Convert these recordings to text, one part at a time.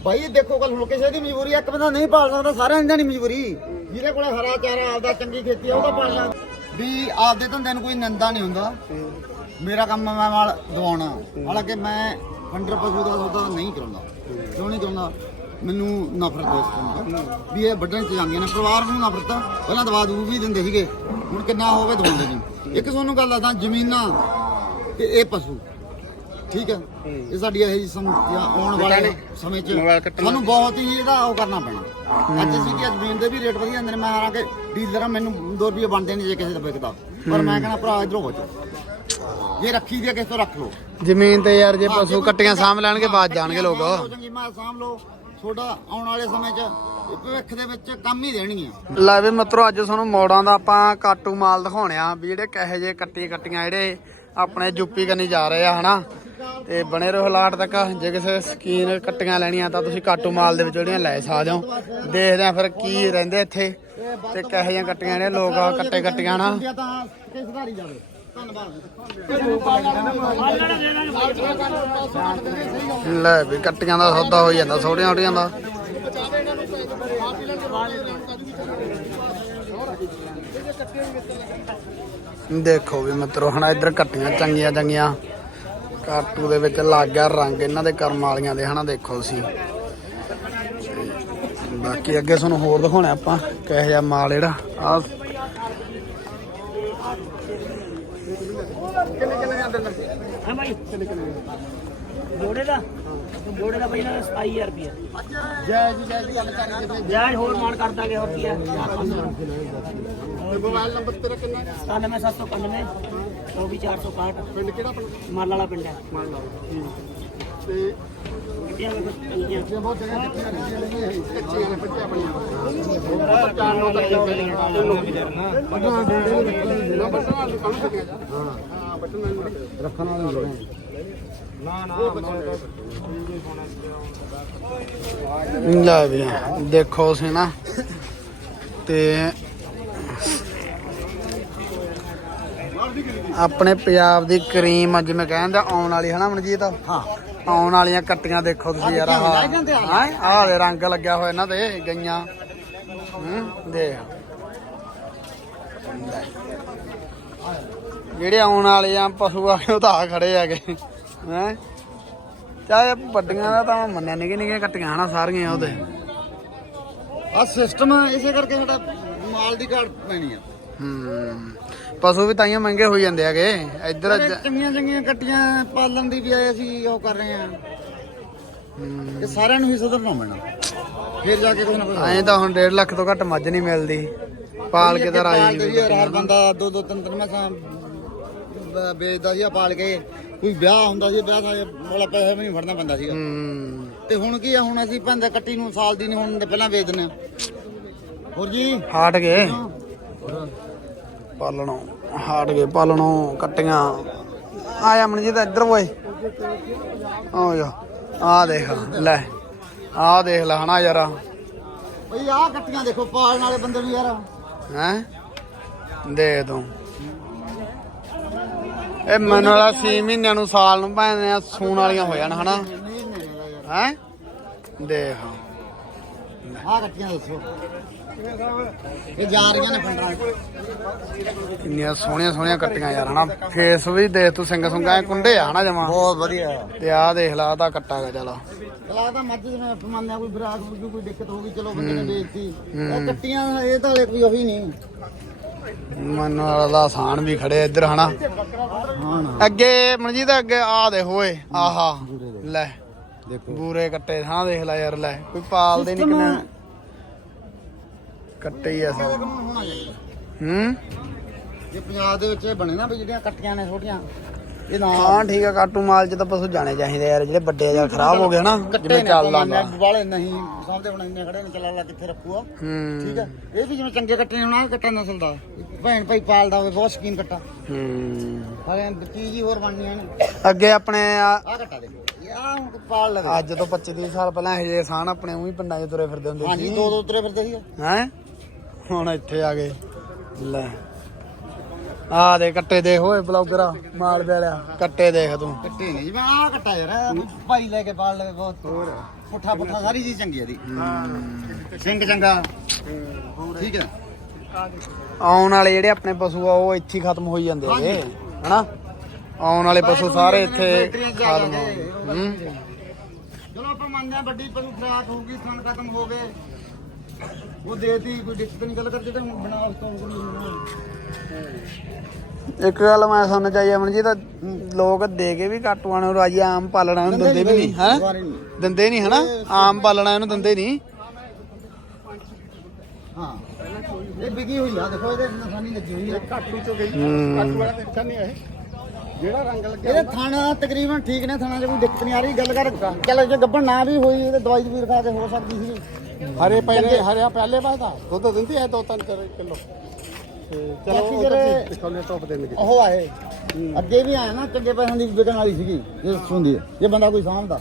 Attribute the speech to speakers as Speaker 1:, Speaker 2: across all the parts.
Speaker 1: ਭਾਈ ਦੇਖੋ ਕੱਲ ਹੁਣ ਕਿਸੇ ਦੀ ਮਜਬੂਰੀ ਇੱਕ ਬੰਦਾ ਨਹੀਂ ਪਾਲ ਸਕਦਾ, ਸਾਰਿਆਂ ਦੀ ਨਹੀਂ ਮਜਬੂਰੀ। ਜਿਹਦੇ ਕੋਲੇ ਹਰਾ ਚਾਰਾ ਆਪਦਾ ਚੰਗੀ ਖੇਤੀ ਆ ਉਹਦਾ ਪਾਲਣਾ ਵੀ ਆਪਦੇ ਧੰਦੇ ਨੂੰ ਕੋਈ ਨਿੰਦਾ ਨਹੀਂ ਹੁੰਦਾ। ਮੇਰਾ ਕੰਮ ਮੈਂ ਨਾਲ ਦਵਾਉਣਾ, ਹਾਲਾਂਕਿ ਮੈਂ ਅੰਡਰ ਪਸ਼ੂ ਦਾ ਸੌਦਾ ਨਹੀਂ ਕਰਾਉਂਦਾ। ਕਿਉਂ ਨਹੀਂ ਕਰਾਉਂਦਾ? ਮੈਨੂੰ ਨਫ਼ਰਤ ਹੈ ਇਸ ਤੋਂ ਵੀ ਇਹ ਵੱਢਣ 'ਚ ਜਾਂਦੀਆਂ ਨੇ। ਪਰਿਵਾਰ ਨੂੰ ਨਫ਼ਰਤ ਪਹਿਲਾਂ ਦਵਾ ਦੂ ਵੀ ਦਿੰਦੇ ਸੀਗੇ, ਹੁਣ ਕਿੰਨਾ ਹੋਵੇ ਦਵਾਉਂਦੇ ਨਹੀਂ। ਇੱਕ ਤੁਹਾਨੂੰ ਗੱਲ ਦੱਸਾਂ, ਜ਼ਮੀਨਾਂ ਤੇ ਇਹ ਪਸ਼ੂ ਠੀਕ ਹੈ, ਇਹ ਸਾਡੀ ਇਹ ਆਉਣ ਵਾਲੇ ਸਮੇਂ 'ਚ ਸਾਨੂੰ ਬਹੁਤ ਹੀ ਇਹਦਾ ਉਹ ਕਰਨਾ ਪੈਣਾ। ਅੱਜ ਅਸੀਂ ਕਿ ਜ਼ਮੀਨ ਦੇ ਵੀ ਰੇਟ ਵਧੀਆ ਹੁੰਦੇ ਨੇ। ਮੈਂ ਹਾਲਾਂਕਿ ਡੀਲਰ ਆ, ਮੈਨੂੰ 2 ਰੁਪਏ ਬਣਦੇ ਨਹੀਂ ਜੇ ਕਿਸੇ ਦਾ ਵਿਕਦਾ, ਪਰ ਮੈਂ ਕਹਿੰਦਾ ਭਰਾ ਇਧਰੋਂ ਬਚੋ, ਜੇ ਰੱਖੀ ਦੀ ਕਿਸੇ ਤੋਂ ਰੱਖ ਲਓ
Speaker 2: ਜ਼ਮੀਨ ਤੇ ਯਾਰ। ਜੇ ਪਸ਼ੂ ਕੱਟੀਆਂ ਸਾਂਭ ਲੈਣਗੇ ਬਾਅਦ ਜਾਣਗੇ ਲੋਕ।
Speaker 1: ਮੈਂ ਸਾਂਭ ਲਓ, ਤੁਹਾਡਾ ਆਉਣ ਵਾਲੇ ਸਮੇਂ 'ਚ ਭਵਿੱਖ ਦੇ ਵਿੱਚ ਕੰਮ ਹੀ ਦੇਣਗੀਆਂ।
Speaker 2: ਲੈ ਵੀ ਮਿੱਤਰੋ, ਅੱਜ ਤੁਹਾਨੂੰ ਮੋੜਾਂ ਦਾ ਆਪਾਂ ਕਾਟੂ ਮਾਲ ਦਿਖਾਉਣਿਆ ਵੀ ਜਿਹੜੇ ਕਹੇ ਜੇ ਕੱਟੀਆਂ ਜਿਹੜੇ ਆਪਣੇ ਯੂਪੀ ਕੰਨੀ ਜਾ ਰਹੇ ਆ ਹਨਾ। ਤੇ ਬਣੇ ਰਹੋ ਹਾਲਾਤ ਤੱਕ। ਜੇ ਕਿਸੇ ਸਕੀਨ ਕੱਟੀਆਂ ਲੈਣੀਆਂ ਤਾਂ ਤੁਸੀਂ ਕਾਟੂ ਮਾਲ ਦੇ ਵਿੱਚ ਜਿਹੜੀਆਂ ਲੈ ਸਕਦੇ ਹੋ। ਦੇਖਦੇ ਆ ਫਿਰ ਕੀ ਰਹਿੰਦੇ ਇੱਥੇ ਤੇ ਕਹੇ ਜਿਹੀਆਂ ਕੱਟੀਆਂ ਨੇ ਲੋਕ ਕੱਟੀਆਂ ਨਾ। ਲੈ ਵੀ ਕੱਟੀਆਂ ਦਾ ਸੌਦਾ ਹੋ ਜਾਂਦਾ ਛੋਟੀਆਂ ਦਾ। ਦੇਖੋ ਵੀ ਮਿੱਤਰੋ ਹੁਣ ਇੱਧਰ ਕੱਟੀਆਂ ਚੰਗੀਆਂ ਕਾਟੂ ਦੇ ਵਿੱਚ ਲੱਗ ਗਿਆ ਰੰਗ ਇਹਨਾਂ ਦੇ ਕਰਮ ਵਾਲੀਆਂ ਦੇ ਹਨਾ। ਦੇਖੋ ਤੁਸੀਂ ਬਾਕੀ ਅੱਗੇ ਤੁਹਾਨੂੰ ਹੋਰ ਦਿਖਾਉਣਾ ਆਪਾਂ ਕਿਹੋ ਜਿਹਾ ਮਾਲ ਜਿਹੜਾ ਆ।
Speaker 3: ਜੋੜੇ ਦਾ ਬਈ 27000 ਰੁਪਏ ਜਾਇਜ਼ ਹੋਰ ਮਾਨ ਕਰ ਦਾਂਗੇ। ਹੋਰ ਕੀ ਹੈ?
Speaker 1: ਮੋਬਾਈਲ ਨੰਬਰ ਤੇਰਾ ਕਿੰਨਾ?
Speaker 3: 97 795 ਪਿੰਡ ਕਿਹੜਾ? ਮਾਲ ਵਾਲਾ ਪਿੰਡ ਹੈ।
Speaker 1: ਤੇ
Speaker 3: ਬਹੁਤ ਜਗ੍ਹਾ
Speaker 1: ਕੱਚੀਆਂ ਨੇ ਬੱਚਿਆਂ ਬਣੀਆਂ ਰੱਖਣ ਵਾਲੇ
Speaker 2: ਲੈ ਵੀ ਦੇਖੋ ਸੀ ਨਾ। ਤੇ ਆਪਣੇ ਪੰਜਾਬ ਦੀ ਕਰੀਮ ਅੱਜ ਮੈਂ ਕਹਿੰਦਾ ਆਉਣ ਵਾਲੀ ਹਨਾ ਮਨਜੀਤ।
Speaker 1: ਹਾਂ,
Speaker 2: ਆਉਣ ਵਾਲੀਆਂ ਕੱਟੀਆਂ ਦੇਖੋ ਤੁਸੀਂ ਯਾਰ। ਆਹ ਦੇ ਰੰਗ ਲੱਗਿਆ ਹੋਇਆ ਇਹਨਾਂ ਤੇ ਗਈਆਂ। ਦੇਖ ਜਿਹੜੇ ਆਉਣ ਵਾਲੇ ਆ ਪਸ਼ੂ ਆ ਉਹ ਤਾਂ ਆ ਖੜੇ ਹੈਗੇ ਹੈ। ਚਾਹੇ ਵੱਡੀਆਂ ਦਾ ਤਾਂ ਮੰਨਿਆ ਨਿੱਕੀਆਂ ਕੱਟੀਆਂ ਹਨਾ ਸਾਰੀਆਂ ਉਹਦੇ।
Speaker 1: ਆ ਸਿਸਟਮ ਇਸੇ ਕਰਕੇ ਸਾਡਾ ਮਾਲ ਦੀ ਘਾਟ ਪੈਣੀ ਆ।
Speaker 2: ਪਸ਼ੂ ਵੀ ਤਾਈਆਂ ਮਹਿੰਗੇ ਹੋਈ ਜਾਂਦੇ ਹੈਗੇ ਇੱਧਰ।
Speaker 1: ਚੰਗੀਆਂ ਕੱਟੀਆਂ ਪਾਲਣ ਦੀ ਵੀ ਅਸੀਂ ਉਹ ਕਰ ਰਹੇ ਆ। ਇਹ ਸਾਰਿਆਂ ਨੂੰ ਹੀ ਸੁਧਰਨਾ ਪੈਣਾ, ਫਿਰ ਜਾ ਕੇ ਕੋਈ ਨਾ ਕੋਈ।
Speaker 2: ਐਂ ਤਾਂ ਹੁਣ 1.5 ਲੱਖ ਤੋਂ ਘੱਟ ਮੱਝ ਨਹੀਂ ਮਿਲਦੀ ਪਾਲ ਕੇ ਤਾਂ ਰਾਜੀ ਨਹੀਂ।
Speaker 1: ਹਰ ਬੰਦਾ 2-2 3-3 ਮੈਸਾਂ ਵੇਚਦਾ ਸੀ ਪਾਲ ਕੇ। ਕੋਈ ਵਿਆਹ ਹੁੰਦਾ ਸੀ, ਵਿਆਹ ਵਾਲਾ ਪੈਸੇ ਵੀ ਨਹੀਂ ਫੜਨਾ ਪੈਂਦਾ ਸੀਗਾ। ਤੇ ਹੁਣ ਕੀ ਆ, ਹੁਣ ਅਸੀਂ ਪੈਂਦਾ ਕੱਟੀ ਨੂੰ ਸਾਲ ਦੀ ਨਹੀਂ ਹੁਣ ਪਹਿਲਾਂ ਵੇਚ ਦਿੰਦੇ ਆ। ਹੋਰ ਜੀ
Speaker 2: ਹਾਟ ਗਏ ਪਾਲਣੋਂ ਕੱਟੀਆਂ। ਆਇਆ ਮਨਜੀਤ ਇੱਧਰ ਓਏ। ਆ ਜਾ ਆ ਦੇਖ ਲੈ, ਆ ਦੇਖ ਲੈ ਹਨਾ ਯਾਰ।
Speaker 1: ਬਈ ਆਹ ਕੱਟੀਆਂ ਦੇਖੋ ਪਾਲਣ ਵਾਲੇ ਬੰਦੇ ਨੂੰ ਯਾਰ।
Speaker 2: ਹੈ ਦੇ ਤੂੰ ਇਹ ਮੈਨੂੰ ਵਾਲਾ 6 ਮਹੀਨਿਆਂ ਨੂੰ ਸਾਲ ਨੂੰ ਭਾਵੇਂ ਸੂਣ ਵਾਲੀਆਂ ਹੋ ਜਾਣ ਹਨਾ। ਹੈ ਦੇਖ
Speaker 1: ਆਹ ਕੱਟੀਆਂ ਦੱਸੋ, ਇਹ ਜਾ ਰਹੀਆਂ ਨੇ ਪਿੰਡਾਂ।
Speaker 2: ਕਿੰਨੀਆਂ ਸੋਹਣੀਆਂ ਕੱਟੀਆਂ ਯਾਰ ਹਨਾ। ਫੇਸ ਵੀ ਦੇਖ ਤੂੰ, ਸਿੰਘ ਸੁੰਗਾ ਕੁੰਡੇ ਆ ਹਨਾ ਜਮਾ।
Speaker 1: ਬਹੁਤ ਵਧੀਆ।
Speaker 2: ਤੇ ਆਹ ਦੇਖ ਲਾ ਤਾਂ ਕੱਟਾ ਗਾ। ਚਲ
Speaker 1: ਲੱਗਦਾ ਮੱਝ ਜਿਵੇਂ ਮੰਨਿਆ ਕੋਈ ਬਰਾਕ ਕੋਈ ਦਿੱਕਤ ਹੋ ਗਈ, ਚਲੋ ਬੰਦੇ ਨੇ ਵੇਚਤੀ। ਇਹ ਕੱਟੀਆਂ ਇਹ ਤਾਂ ਹਲੇ ਕੋਈ ਉਹੀ ਨਹੀਂ।
Speaker 2: ਮਨ ਵਾਲਾ ਆਸਾਨ ਵੀ ਖੜੇ ਇੱਧਰ ਹਨਾ। ਅੱਗੇ ਮਨਜੀਤ ਅੱਗੇ ਆ ਦੇਖ ਓਏ। ਆਹਾ ਲੈ
Speaker 1: ਦੇਖੋ
Speaker 2: ਬੂਰੇ ਕੱਟੇ ਹਾਂ। ਦੇਖ ਲੈ ਯਾਰ, ਲੈ ਕੋਈ ਪਾਲਦੇ ਨਹੀਂ ਕਿੰਨਾ ਕੱਟੇ ਹੀ ਆ ਸਭ।
Speaker 1: ਜੇ ਪੰਜਾਬ ਦੇ ਵਿੱਚ ਇਹ ਬਣੇ ਨਾ ਵੀ ਜਿਹੜੀਆਂ ਕੱਟੀਆਂ ਨੇ ਛੋਟੀਆਂ, ਇਹ ਨਾ
Speaker 2: ਹਾਂ ਠੀਕ ਆ। ਕਾਟੂ ਮਾਲ ਚ ਤਾਂ ਪਸ਼ੂ ਜਾਣੇ ਚਾਹੀਦੇ ਯਾਰ, ਜਿਹੜੇ ਵੱਡੇ ਜਾਂ ਖਰਾਬ ਹੋ ਗਏ ਨਾ ਜਿਵੇਂ ਚੱਲਦਾ ਹੁੰਦਾ
Speaker 1: ਵਾਲੇ ਨਹੀਂ ਸਾਹਮਣੇ ਹੁਣ ਇੰਨੇ ਖੜੇ ਨੇ। ਚੱਲਾ ਕਿੱਥੇ ਰੱਖੂਗਾ। ਠੀਕ ਆ, ਇਹ ਵੀ ਜਿਵੇਂ ਚੰਗੇ ਕੱਟੇ ਨੇ ਉਹਨਾਂ ਕੱਟਾ ਨਸਲ ਦਾ ਭੈਣ ਭਾਈ ਪਾਲਦਾ ਹੋਵੇ, ਬਹੁਤ ਸ਼ੌਕੀਨ ਕੱਟਾ। ਚੀਜ਼ ਹੀ ਹੋਰ ਬਣਨੀਆਂ ਨੇ।
Speaker 2: ਅੱਗੇ ਆਪਣੇ
Speaker 1: ਆਹ ਕੱਟਾ ਦੇਖੋ, ਆਹ ਹੁਣ ਪਾਲ ਲਵੇ।
Speaker 2: ਅੱਜ ਤੋਂ 25-30 ਸਾਲ ਪਹਿਲਾਂ ਇਹ ਜਿਹੇ ਸਾਨ ਆਪਣੇ ਉਹੀ ਪਿੰਡਾਂ 'ਚ ਤੁਰੇ ਫਿਰਦੇ ਹੁੰਦੇ ਸੀ।
Speaker 1: ਹਾਂਜੀ, 2-2 ਤੁਰੇ ਫਿਰਦੇ ਸੀ।
Speaker 2: ਹੈ ਹੁਣ ਇੱਥੇ ਆ ਗਏ ਲੈ। ਆ ਦੇ ਕੱਟੇ ਦੇਖ ਓਏ ਬਲੌਗਰ ਮਾਲ ਵਾਲਿਆ ਕੱਟੇ ਦੇਖ ਤੂੰ
Speaker 1: ਕੱਟੇ ਨਹੀਂ ਜਿਵੇਂ ਆਹ ਕੱਟਾ ਯਾਰ ਭਾਈ ਲੈ ਕੇ ਪਾਲ ਲਵੇ ਬਹੁਤ ਹੋਰ ਪੁੱਠਾ ਪੁੱਠਾ ਸਾਰੀ ਚੀਜ਼ ਚੰਗੀ ਆ ਦੀ ਸਿੰਘ ਚੰਗਾ ਠੀਕ ਹੈ।
Speaker 2: ਆਉਣ ਵਾਲੇ ਜਿਹੜੇ ਆਪਣੇ ਪਸ਼ੂ ਆ ਉਹ ਇੱਥੇ ਹੀ ਖਤਮ ਹੋਈ ਜਾਂਦੇ ਹੈਗੇ ਹਨਾ ਆਉਣ ਵਾਲੇ ਪਸ਼ੂ ਸਾਰੇ ਇੱਥੇ ਖਤਮ ਹੋ ਗਏ
Speaker 1: ਚਲੋ ਆਪਾਂ ਮੰਨਦੇ ਆ ਵੱਡੀ ਪਸ਼ੂ ਖਰਾਕ ਹੋਊਗੀ ਥਣ ਖਤਮ ਹੋ ਗਏ ਉਹ ਦੇਤੀ ਕੋਈ ਦਿੱਕਤ ਨਹੀਂ ਗੱਲ ਕਰਦੇ ਤੇ ਹੁਣ ਬਣਾ ਉਸ ਤੋਂ
Speaker 2: ਇੱਕ ਗੱਲ ਮੈਂ ਸੁਣਨ ਚਾਹੀ ਅਮਨਜੀਤ ਲੋਕ ਦੇ ਕੇ ਵੀ ਕਾਟੂਆਂ ਨੂੰ ਰਾਜੀ ਆਮ ਪਾਲਣਾ ਨੂੰ ਦਿੰਦੇ ਵੀ ਨਹੀਂ ਹੈ ਦਿੰਦੇ ਨਹੀਂ ਹਨਾ ਆਮ ਪਾਲਣਾ ਇਹਨੂੰ ਦਿੰਦੇ ਨਹੀਂ
Speaker 1: ਹਾਂ ਇਹ ਵਿਕੀ ਹੋਈ ਆ ਦੇਖੋ ਇਹਦੇ ਨਿਸ਼ਾਨੀ ਲੱਗੀ ਹੋਈ ਹੈ ਕਾਟੂ ਚੋਂ ਗਈ
Speaker 2: ਕਾਟੂ
Speaker 1: ਵਾਲਾ ਦੇਖਿਆ ਨਹੀਂ ਇਹ ਜਿਹੜਾ ਰੰਗ ਲੱਗਿਆ ਇਹਦੇ ਥਣ ਤਕਰੀਬਨ ਠੀਕ ਨੇ ਥਣਾਂ 'ਚ ਕੋਈ ਦਿੱਕਤ ਨਹੀਂ ਆ ਰਹੀ ਗੱਲ ਕਰ ਚੱਲ ਜੇ ਗੱਭਣ ਨਾ ਵੀ ਹੋਈ ਇਹਦੇ ਦਵਾਈ ਵੀ ਖਾ ਕੇ ਹੋ ਸਕਦੀ ਸੀ ਹਰੇ ਪਹਿਲੇ ਹਰਿਆ ਪਹਿਲੇ ਵਾਦਾ ਦੁੱਧ ਦਿੰਦੀ ਹੈ 2-3 ਕਿਲੋ ਚਲੋ ਦਿਖਾਉਣੇ ਟੌਪ ਦੇਣਗੇ ਉਹ ਆਏ ਅੱਗੇ ਵੀ ਆਇਆ ਨਾ ਚੰਗੇ ਪੈਸਿਆਂ ਦੀ ਵਿਕਣ ਵਾਲੀ ਸੀਗੀ ਇਹ ਸੁਣਦੀ ਇਹ ਬੰਦਾ ਕੋਈ ਸਾਂਭਦਾ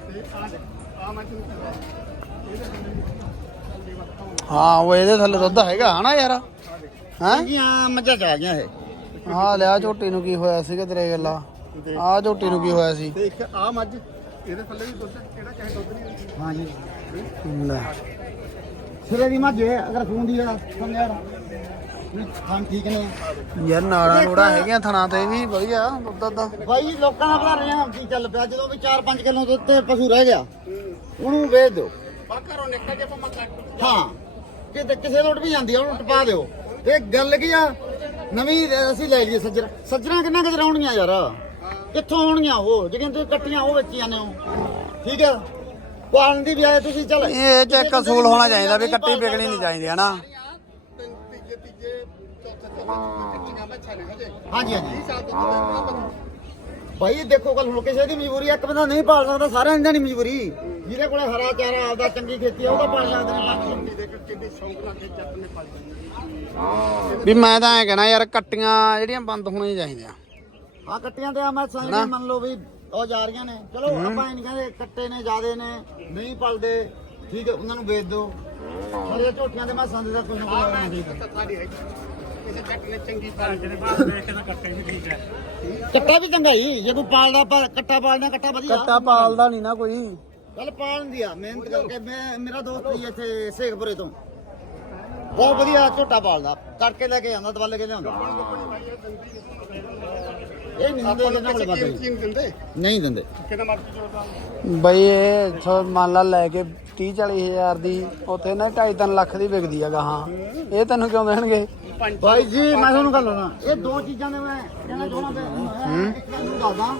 Speaker 2: ਹਾਂ ਉਹ ਇਹਦੇ ਥੱਲੇ ਦੁੱਧ ਹੈਗਾ ਹਨਾ ਯਾਰ ਹੈ
Speaker 1: ਹਾਂ ਮੱਝਾਂ ਚ ਆ ਗਿਆ ਇਹ
Speaker 2: ਹਾਂ ਲਿਆ ਝੋਟੀ ਨੂੰ ਕੀ ਹੋਇਆ ਸੀਗਾ ਤੇਰੇ ਗੱਲਾਂ ਆ ਝੋਟੀ ਨੂੰ ਕੀ ਹੋਇਆ ਸੀ
Speaker 1: ਤੇ ਇੱਕ ਆ ਮੱਝ ਇਹਦੇ ਥੱਲੇ ਵੀ ਦੁੱਧ ਕਿਹੜਾ ਚਾਹੇ ਦੁੱਧ ਨਹੀਂ ਹਾਂ ਜੀ
Speaker 2: ਲੈ
Speaker 1: ਸਿਰੇ ਦੀ ਮੱਝ ਹੈ ਅਗਰ ਖੂਨ ਦੀ ਸਮਝਿਆ ਹਾਂ ਠੀਕ ਨੇ
Speaker 2: ਯਾਰ ਨਾੜਾ ਨੂੜਾ ਹੈਗੀਆਂ ਥਣਾ ਤੇ ਵੀ ਵਧੀਆ ਦੁੱਧ ਦਾ
Speaker 1: ਬਾਈ ਲੋਕਾਂ ਦਾ ਭਲਾ ਰਿਹਾ ਕੀ ਚੱਲ ਪਿਆ ਜਦੋਂ ਵੀ 4-5 ਕਿਲੋ ਦੁੱਧ ਤੇ ਪਸ਼ੂ ਰਹਿ ਗਿਆ ਉਹਨੂੰ ਵੇਚ ਦਿਓ ਘਰੋਂ ਨਿਕਲ ਜੇ ਹਾਂ ਕਿਤੇ ਕਿਸੇ ਲੋਟ ਵੀ ਜਾਂਦੀ ਆ ਉਹਨੂੰ ਟਪਾ ਦਿਓ ਇਹ ਗੱਲ ਕੀ ਆ ਨਵੀਂ ਅਸੀਂ ਲੈ ਲਈਏ ਸੱਜਰਾਂ ਕਿੰਨਾ ਗਜਰਾਉਣੀਆਂ ਯਾਰ ਕਿੱਥੋਂ ਆਉਣੀਆਂ ਉਹ ਜਿਹੜੀਆਂ ਤੁਸੀਂ ਕੱਟੀਆਂ ਉਹ ਵੇਚੀ ਜਾਂਦੇ ਹੋ ਠੀਕ ਆ ਪਾਲਣ ਦੀ ਬਜਾਏ ਤੁਸੀਂ ਚੱਲ
Speaker 2: ਇਹ ਚ ਇੱਕ ਅਸੂਲ ਹੋਣਾ ਚਾਹੀਦਾ ਵੀ ਕੱਟੀ ਵਿਕਣੀ ਨਹੀਂ ਚਾਹੀਦੀ ਹਨਾ
Speaker 1: ਹਾਂਜੀ ਭਾਈ ਦੇਖੋ ਗੱਲ ਹੁਣ ਕਿਸੇ ਦੀ ਮਜਬੂਰੀ ਇੱਕ ਬੰਦਾ ਨਹੀਂ ਪਾਲ ਸਕਦਾ ਸਾਰਿਆਂ ਦੀ ਨਹੀਂ ਮਜਬੂਰੀ ਜਿਹਦੇ ਕੋਲੇ ਹਰਾ ਚਾਰਾ ਆਪਦਾ ਚੰਗੀ ਖੇਤੀ ਆ ਉਹਦਾ ਪਾਲ ਸਕਦੇ ਨੇ ਕਿੰਨੀ ਸ਼ੌਂਕ ਨਾਲ ਜੱਟ ਨੇ ਪਾਲੀ
Speaker 2: ਵੀ ਮੈਂ ਤਾਂ ਐ ਕਹਿਣਾ ਯਾਰ ਕੱਟੀਆਂ ਜਿਹੜੀਆਂ ਬੰਦ ਹੋਣੀਆਂ ਚਾਹੀਦੀਆਂ
Speaker 1: ਹਾਂ ਕੱਟੀਆਂ ਤੇ ਆ ਮੈਂ ਸਮਝ ਮੰਨ ਲਓ ਵੀ ਉਹ ਜਾ ਰਹੀਆਂ ਨੇ ਚਲੋ ਆਪਾਂ ਇਹ ਨਹੀਂ ਕਹਿੰਦੇ ਕੱਟੇ ਨੇ ਜ਼ਿਆਦੇ ਨੇ ਨਹੀਂ ਪਲਦੇ ਠੀਕ ਹੈ ਉਹਨਾਂ ਨੂੰ ਵੇਚ ਦਿਓ ਮੇਰੇ ਝੋਟੀਆਂ ਤੇ ਮੈਂ ਸੰਦ ਦਾ ਕੁਝ ਨਾ ਕੁਝ ਕਿਸੇ ਜੱਟ ਨੇ ਚੰਗੀ ਪਾਲ ਜਿਹੜੇ ਬਾਹਰ ਦੇਖ ਕੇ ਤਾਂ ਕੱਟੇ ਵੀ ਠੀਕ ਹੈ ਕੱਟਾ ਵੀ ਚੰਗਾ ਹੀ ਜੇ ਤੂੰ ਪਾਲਦਾ ਆਪਾਂ ਕੱਟਾ ਪਾਲਦਾ ਕੱਟਾ ਵਧੀਆ
Speaker 2: ਕੱਟਾ ਪਾਲਦਾ ਨਹੀਂ ਨਾ ਕੋਈ
Speaker 1: ਚੱਲ ਪਾਲਣ ਦੀ ਆ ਮਿਹਨਤ ਕਰਕੇ ਮੇਰਾ ਦੋਸਤ ਜੀ ਇੱਥੇ ਸੇਖਪੁਰੇ ਤੋਂ ਬਹੁਤ ਵਧੀਆ ਝੋਟਾ ਪਾਲਦਾ ਕਰਕੇ ਲੈ ਕੇ ਜਾਂਦਾ ਦਵਾ ਲੈ ਕੇ ਲਿਆਉਂਦਾ ਇਹ ਨਹੀਂ ਦਿੰਦੇ ਇਹਨਾਂ ਕੋਲ ਬਾਬੇ ਨਹੀਂ ਦਿੰਦੇ
Speaker 2: ਬਈ ਇਹ ਮੰਨ ਲਾ ਲੈ ਕੇ 30-40 ਹਜ਼ਾਰ ਦੀ ਉੱਥੇ ਨਾ 2.5-3 ਲੱਖ ਦੀ ਵਿਕਦੀ ਹੈਗਾ ਹਾਂ ਇਹ ਤੈਨੂੰ ਕਿਉਂ ਦੇਣਗੇ
Speaker 1: ਭਾਈ ਜੀ ਮੈਂ ਤੁਹਾਨੂੰ ਗੱਲ ਦੱਸਣਾ ਇਹ ਦੋ ਚੀਜ਼ਾਂ ਨੇ ਮੈਂ ਕਹਿਣਾ ਚਾਹੁੰਦਾ ਇੱਕ ਤੁਹਾਨੂੰ ਦੱਸਦਾ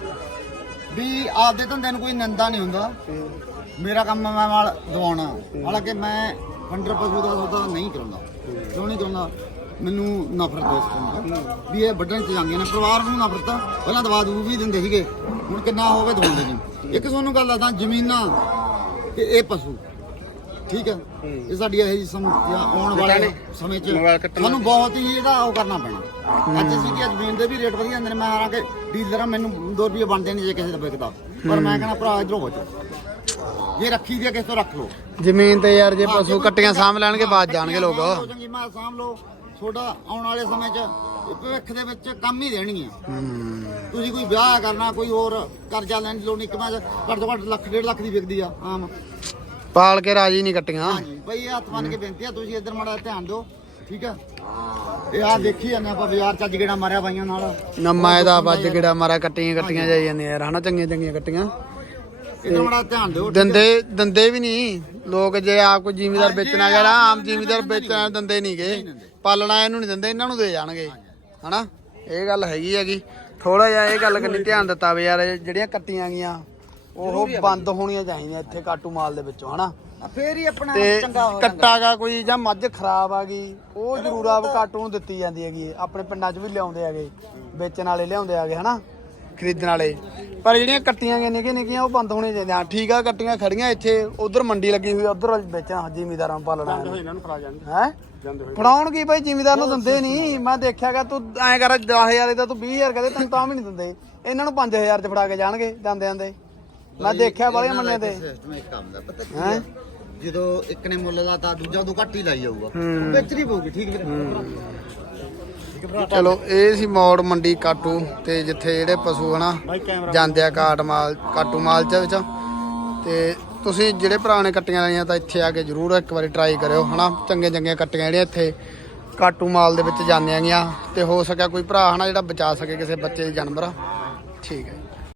Speaker 1: ਵੀ ਆਪਦੇ ਧੰਦੇ ਨੂੰ ਕੋਈ ਨਿੰਦਾ ਨਹੀਂ ਹੁੰਦਾ ਮੇਰਾ ਕੰਮ ਮੈਂ ਮਾਲ ਦਵਾਉਣਾ ਹਾਲਾਂਕਿ ਮੈਂ 100 ਪਸ਼ੂ ਦਾ ਸੌਦਾ ਨਹੀਂ ਕਰਾਉਂਦਾ ਕਿਉਂ ਨਹੀਂ ਕਰਾਉਂਦਾ ਮੈਨੂੰ ਨਫ਼ਰਤ ਹੈ ਇਸ ਤੋਂ ਵੀ ਇਹ ਵੱਢਣ ਚ ਜਾਂਦੀਆਂ ਨੇ ਪਰਿਵਾਰ ਨੂੰ ਨਫ਼ਰਤ ਪਹਿਲਾਂ ਦਵਾ ਦੂ ਵੀ ਦਿੰਦੇ ਸੀਗੇ ਹੁਣ ਕਿੰਨਾ ਹੋ ਗਿਆ ਦਵਾਉਂਦੇ ਨਹੀਂ ਇੱਕ ਤੁਹਾਨੂੰ ਗੱਲ ਦੱਸਦਾ ਜ਼ਮੀਨਾਂ ਤੇ ਇਹ ਪਸ਼ੂ ਠੀਕ ਹੈ ਇਹ ਸਾਡੀ ਇਹ ਜੀ ਸਮੱਸਿਆ ਆਉਣ ਵਾਲੇ ਸਮੇਂ 'ਚ ਸਾਨੂੰ ਬਹੁਤ ਹੀ ਇਹਦਾ ਉਹ ਕਰਨਾ ਪੈਣਾ ਅੱਜ ਅਸੀਂ ਕਿ ਜ਼ਮੀਨ ਦੇ ਵੀ ਰੇਟ ਵਧੀਆ ਹੁੰਦੇ ਨੇ ਮੈਂ ਹਾਰਾਂ ਕਿ ਡੀਲਰ ਆ ਮੈਨੂੰ 2 ਰੁਪਏ ਬਣਦੇ ਨਹੀਂ ਜੇ ਕਿਸੇ ਦਾ ਵਿਕਦਾ ਪਰ ਮੈਂ ਕਹਿੰਦਾ ਭਰਾ ਇਧਰੋਂ ਬਚੋ ਜੇ ਰੱਖੀ ਦੀ ਕਿਸੇ ਤੋਂ ਰੱਖ ਲਓ
Speaker 2: ਜ਼ਮੀਨ ਤੇ ਯਾਰ ਜੇ ਪਸ਼ੂ ਕੱਟੀਆਂ ਸਾਂਭ ਲੈਣਗੇ ਬਾਅਦ ਜਾਣਗੇ ਲੋਕ
Speaker 1: ਚੰਗੀ ਮੈਂ ਸਾਂਭ ਲਓ ਤੁਹਾਡਾ ਆਉਣ ਵਾਲੇ ਸਮੇਂ 'ਚ ਭਵਿੱਖ ਦੇ ਵਿੱਚ ਕੰਮ ਹੀ ਦੇਣਗੀਆਂ ਤੁਸੀਂ ਕੋਈ ਵਿਆਹ ਕਰਨਾ ਕੋਈ ਹੋਰ ਕਰਜ਼ਾ ਲੈਣ ਦੀ ਲੋੜ ਨਹੀਂ ਕਮਾ ਘੱਟ ਤੋਂ ਘੱਟ ਲੱਖ 1.5 ਲੱਖ ਦੀ ਵਿਕਦੀ ਆ ਆਮ
Speaker 2: ਪਾਲ ਕੇ ਰਾਜੀ ਨਹੀਂ ਕੱਟੀਆਂ
Speaker 1: ਹਾਂਜੀ ਬਈ ਹੱਥ ਬੰਨ ਕੇ ਬੇਨਤੀ ਆ ਤੁਸੀਂ ਇੱਧਰ ਮਾੜਾ ਧਿਆਨ ਦਿਓ ਠੀਕ ਆ ਇਹ ਆ ਦੇਖੀ ਜਾਂਦੇ ਆਪਾਂ ਬਾਜ਼ਾਰ ਚ ਅੱਜ ਗੇੜਾ ਮਾਰਿਆ ਬਾਈਆਂ ਨਾਲ
Speaker 2: ਨਮਾ ਇਹਦਾ ਵੱਜ ਗੇੜਾ ਮਾਰਾ ਕੱਟੀਆਂ ਜਾਈ ਜਾਂਦੀਆਂ ਯਾਰ ਹਨਾ ਚੰਗੀਆਂ ਕੱਟੀਆਂ
Speaker 1: ਇੱਧਰ ਮਾੜਾ ਧਿਆਨ ਦਿਓ
Speaker 2: ਦੰਦੇ ਵੀ ਨਹੀਂ ਲੋਕ ਜੇ ਆਪ ਕੋਈ ਜ਼ਿਮੀਦਾਰ ਵੇਚਣਾ ਗਿਆ ਆਮ ਜ਼ਿਮੀਦਾਰ ਵੇਚਣਾ ਦੰਦੇ ਨਹੀਂ ਗਏ ਪਾਲਣਾ ਇਹਨੂੰ ਨਹੀਂ ਦਿੰਦੇ ਇਹਨਾਂ ਨੂੰ ਦੇ ਜਾਣਗੇ ਹਨਾ ਇਹ ਗੱਲ ਹੈਗੀ ਥੋੜਾ ਜਿਹਾ ਇਹ ਗੱਲ ਕਰਨੀ ਧਿਆਨ ਦਿੱਤਾ ਵੀ ਯਾਰ ਜਿਹੜੀਆਂ ਕੱਟੀਆਂ ਗਈਆਂ ਉਹ ਬੰਦ ਹੋਣੀਆਂ ਚਾਹੀਦੀਆਂ ਇੱਥੇ ਕਾਟੂ ਮਾਲ ਦੇ ਵਿੱਚੋਂ ਹਨਾ
Speaker 1: ਫੇਰ ਹੀ ਆਪਣਾ
Speaker 2: ਤੇ
Speaker 1: ਚੰਗਾ ਹੋ
Speaker 2: ਕੱਟਾ ਗਾ ਕੋਈ ਜਾਂ ਮੱਝ ਖਰਾਬ ਆ ਗਈ ਉਹ ਜ਼ਰੂਰ ਆਪ ਕਾਟੂ ਨੂੰ ਦਿੱਤੀ ਜਾਂਦੀ ਹੈਗੀ ਆਪਣੇ ਪਿੰਡਾਂ 'ਚ ਵੀ ਲਿਆਉਂਦੇ ਹੈਗੇ ਵੇਚਣ ਵਾਲੇ ਲਿਆਉਂਦੇ ਹੈਗੇ ਹਨਾ ਖਰੀਦਣ ਵਾਲੇ ਪਰ ਜਿਹੜੀਆਂ ਕੱਟੀਆਂ ਗਈਆਂ ਨਿੱਕੀਆਂ ਉਹ ਬੰਦ ਹੋਣੀਆਂ ਚਾਹੀਦੀਆਂ ਠੀਕ ਆ ਕੱਟੀਆਂ ਖੜੀਆਂ ਇੱਥੇ ਉਧਰ ਮੰਡੀ ਲੱਗੀ ਹੋਈ ਉਧਰ ਵੇਚਣ ਜ਼ਿਮੀਦਾਰਾਂ ਨੂੰ ਪਾਲਣਾ ਇਹਨਾਂ ਨੂੰ ਫੜਾ ਜਾਂਦੇ ਹੈ ਫੜਾਉਣ ਕੀ ਭਾਈ ਜ਼ਿਮੀਦਾਰ ਨੂੰ ਦਿੰਦੇ ਨਹੀਂ ਮੈਂ ਦੇਖਿਆਗਾ ਤੂੰ ਐਂ ਕਰ 10,000 ਦਾ ਤੂੰ 20,000 ਕਹਦੇ ਤੈਨੂੰ ਤਾਂ ਵੀ ਨਹੀਂ ਦਿੰਦੇ ਇਹਨਾਂ ਨੂੰ 5,000 ਚ ਫੜਾ ਕੇ ਜਾਣਗੇ ਜਾਂਦੇ ਮੈਂ ਦੇਖਿਆ ਵਾਲੀਆਂ ਮੰਨੇ ਤੇ
Speaker 1: ਸਿਸਟਮ ਇੱਕ ਕੰਮ ਦਾ ਪਤਾ ਕੀ ਹੈ ਜਦੋਂ ਇੱਕ ਨੇ ਮੁੱਲ ਲਾਤਾ ਦੂਜਾ ਉਦੋਂ ਘੱਟ ਹੀ ਲਾਈ ਜਾਊਗਾ ਵਿਚਰੀ ਪਊਗੀ ਠੀਕ ਵੀਰੇ
Speaker 2: ਚਲੋ ਇਹ ਸੀ ਮੌੜ ਮੰਡੀ ਕਾਟੂ ਤੇ ਜਿੱਥੇ ਜਿਹੜੇ ਪਸ਼ੂ ਹਨਾ ਜਾਂਦੇ ਆ ਕਾਟੂ ਮਾਲ ਚ ਵਿੱਚ। ਤੇ ਤੁਸੀਂ ਜਿਹੜੇ ਭਰਾ ਨੇ ਕੱਟੀਆਂ ਲੈਣੀਆਂ ਤਾਂ ਇੱਥੇ ਆ ਕੇ ਜ਼ਰੂਰ ਇੱਕ ਵਾਰੀ ਟਰਾਈ ਕਰਿਓ ਹਨਾ। ਚੰਗੀਆਂ ਕੱਟੀਆਂ ਜਿਹੜੀਆਂ ਇੱਥੇ ਕਾਟੂ ਮਾਲ ਦੇ ਵਿੱਚ ਜਾਂਦੀਆਂ ਗੀਆਂ ਤੇ ਹੋ ਸਕਿਆ ਕੋਈ ਭਰਾ ਹਨਾ ਜਿਹੜਾ ਬਚਾ ਸਕੇ ਕਿਸੇ ਬੱਚੇ ਦੀ ਜਾਨਵਰ। ਠੀਕ ਹੈ।